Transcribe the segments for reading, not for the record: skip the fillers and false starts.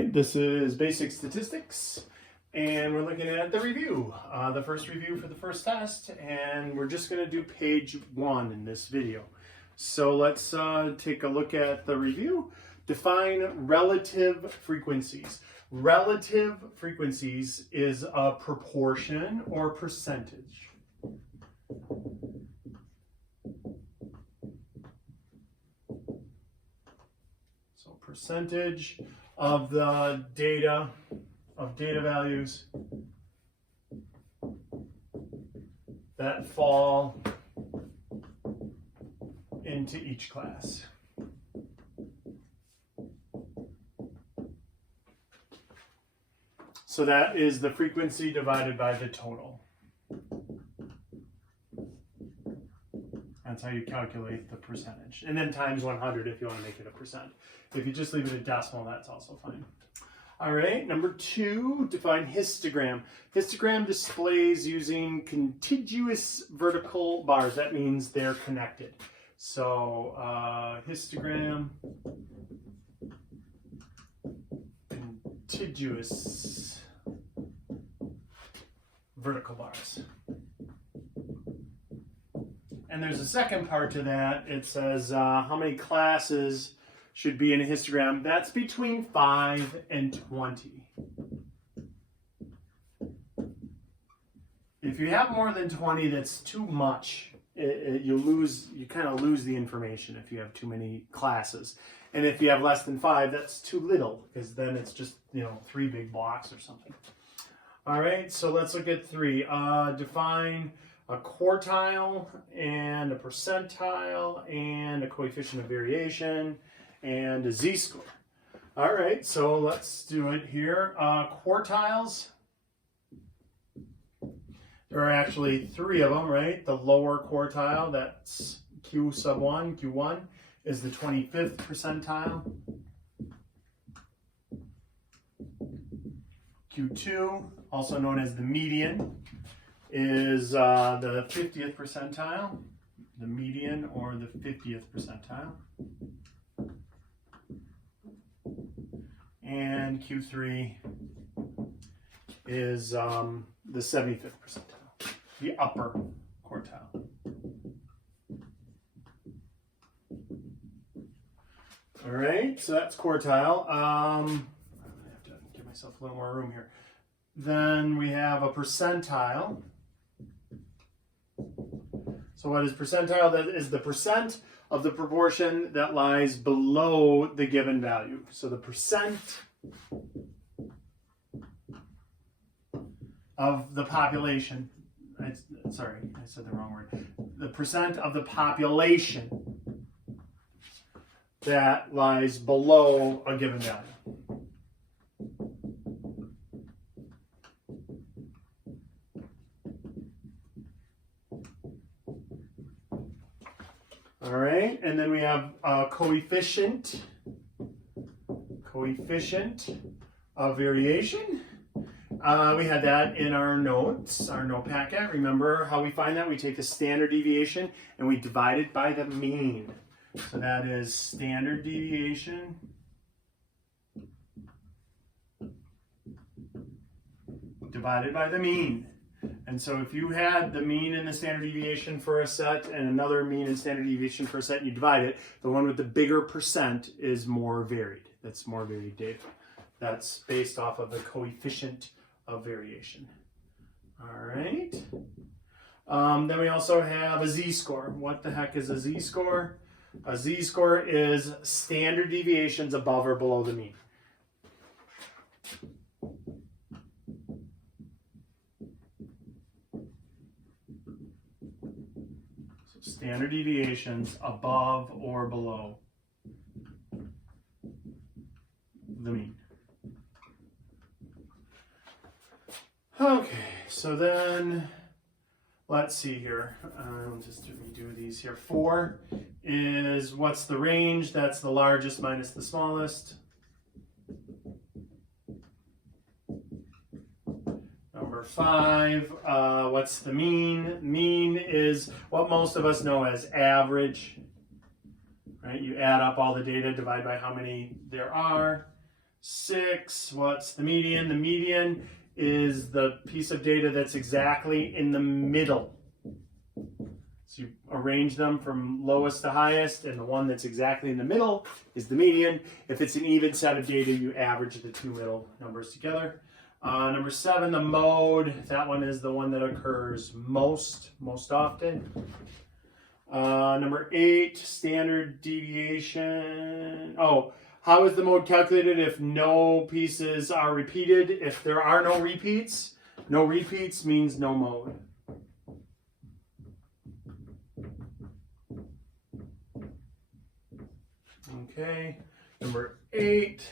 right, this is basic statistics, and we're looking at the review, the first review for the first test, and we're just going to do page 1 in this video. So let's take a look at the review. Define relative frequencies. Relative frequencies is a proportion or percentage. So percentage of the data, values that fall into each class. So that is the frequency divided by the total. That's how you calculate the percentage. And then times 100 if you want to make it a percent. If you just leave it a decimal, that's also fine. All right, number 2, define histogram. Histogram displays using contiguous vertical bars. That means they're connected. So histogram, contiguous vertical bars. And there's a second part to that. It says how many classes should be in a histogram. That's between 5 and 20. If you have more than 20, that's too much. You kind of lose the information if you have too many classes. And if you have less than 5, that's too little, because then it's just 3 big blocks or something. All right, so let's look at 3. Define a quartile and a percentile and a coefficient of variation and a z-score. All right, so let's do it here. Quartiles, there are actually 3 of them, right? The lower quartile, that's Q sub 1, Q1, is the 25th percentile. Q2, also known as the median, is the 50th percentile, the median or the 50th percentile. And Q3 is the 75th percentile, the upper quartile. All right, so that's quartile. I'm going to have to give myself a little more room here. Then we have a percentile. So what is percentile? That is the percent of the proportion that lies below the given value. So the percent of the population, sorry, I said the wrong word. The percent of the population that lies below a given value. All right, and then we have a coefficient of variation. We had that in our notes, our note packet. Remember how we find that? We take the standard deviation and we divide it by the mean. So that is standard deviation divided by the mean. And so if you had the mean and the standard deviation for a set and another mean and standard deviation for a set and you divide it, the one with the bigger percent is more varied. That's more varied data. That's based off of the coefficient of variation. All right. Then we also have a z-score. What the heck is a z-score? A z-score is standard deviations above or below the mean. Standard deviations above or below the mean. Okay, so then let's see here. Just to redo these here. 4 is what's the range? That's the largest minus the smallest. Number 5, what's the mean? Mean is what most of us know as average, right? You add up all the data, divide by how many there are. 6. What's the median? The median is the piece of data that's exactly in the middle. So you arrange them from lowest to highest, and the one that's exactly in the middle is the median. If it's an even set of data, you average the two middle numbers together. Number 7, the mode. That one is the one that occurs most often. Number 8, standard deviation. Oh, how is the mode calculated if no pieces are repeated? If there are no repeats means no mode. Okay, number 8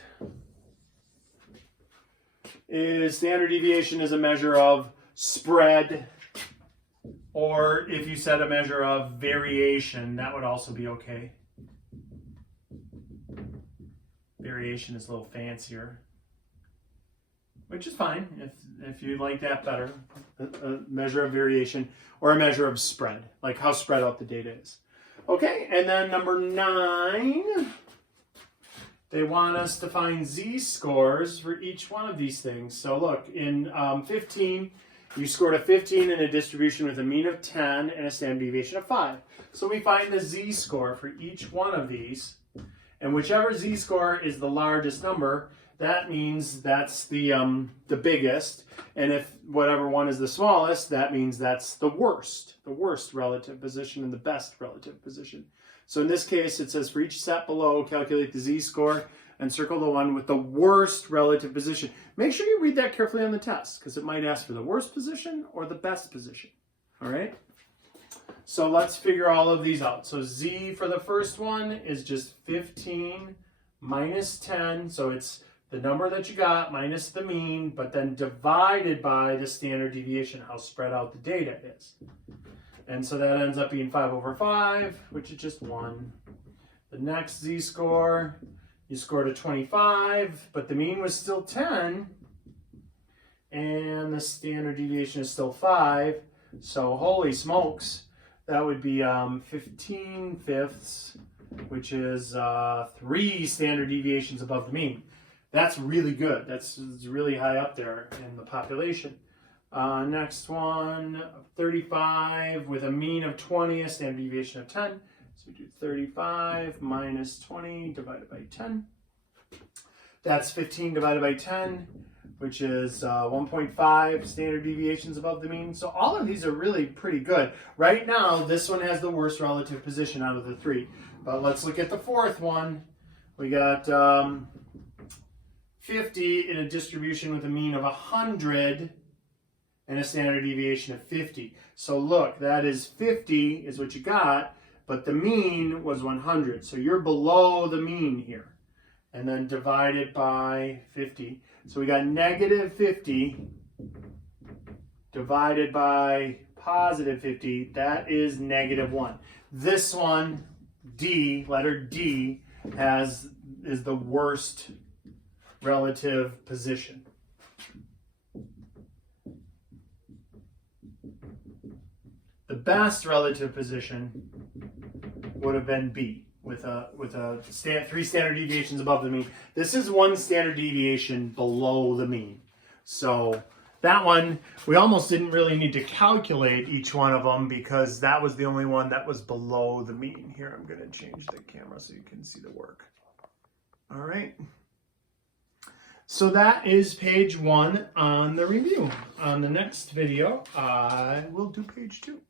is standard deviation is a measure of spread, or if you said a measure of variation, that would also be okay. Variation is a little fancier, which is fine if you like that better. A measure of variation or a measure of spread, like how spread out the data is. Okay, and then number 9, they want us to find z-scores for each one of these things. So look, in 15, you scored a 15 in a distribution with a mean of 10 and a standard deviation of 5. So we find the z-score for each one of these. And whichever z-score is the largest number, that means that's the biggest. And if whatever one is the smallest, that means that's the worst relative position and the best relative position. So in this case, it says for each set below, calculate the z-score and circle the one with the worst relative position. Make sure you read that carefully on the test, because it might ask for the worst position or the best position. All right? So let's figure all of these out. So z for the first one is just 15 minus 10. So it's the number that you got minus the mean, but then divided by the standard deviation, how spread out the data is. And so that ends up being 5 over 5, which is just 1. The next z-score, you scored a 25, but the mean was still 10, and the standard deviation is still 5. So holy smokes, that would be 15 fifths, which is 3 standard deviations above the mean. That's really good. That's really high up there in the population. Next one, 35 with a mean of 20, a standard deviation of 10. So we do 35 minus 20 divided by 10. That's 15 divided by 10, which is 1.5 standard deviations above the mean. So all of these are really pretty good. Right now, this one has the worst relative position out of the 3. But let's look at the fourth one. We got 50 in a distribution with a mean of 100 and a standard deviation of 50. So look, that is 50 is what you got, but the mean was 100. So you're below the mean here. And then divided by 50. So we got negative 50 divided by positive 50. That is negative 1. This one, D, letter D, is the worst relative position. The best relative position would have been B, with 3 standard deviations above the mean. This is 1 standard deviation below the mean. So that one, we almost didn't really need to calculate each one of them, because that was the only one that was below the mean. Here, I'm going to change the camera so you can see the work. All right. So that is page 1 on the review. On the next video, I will do page 2.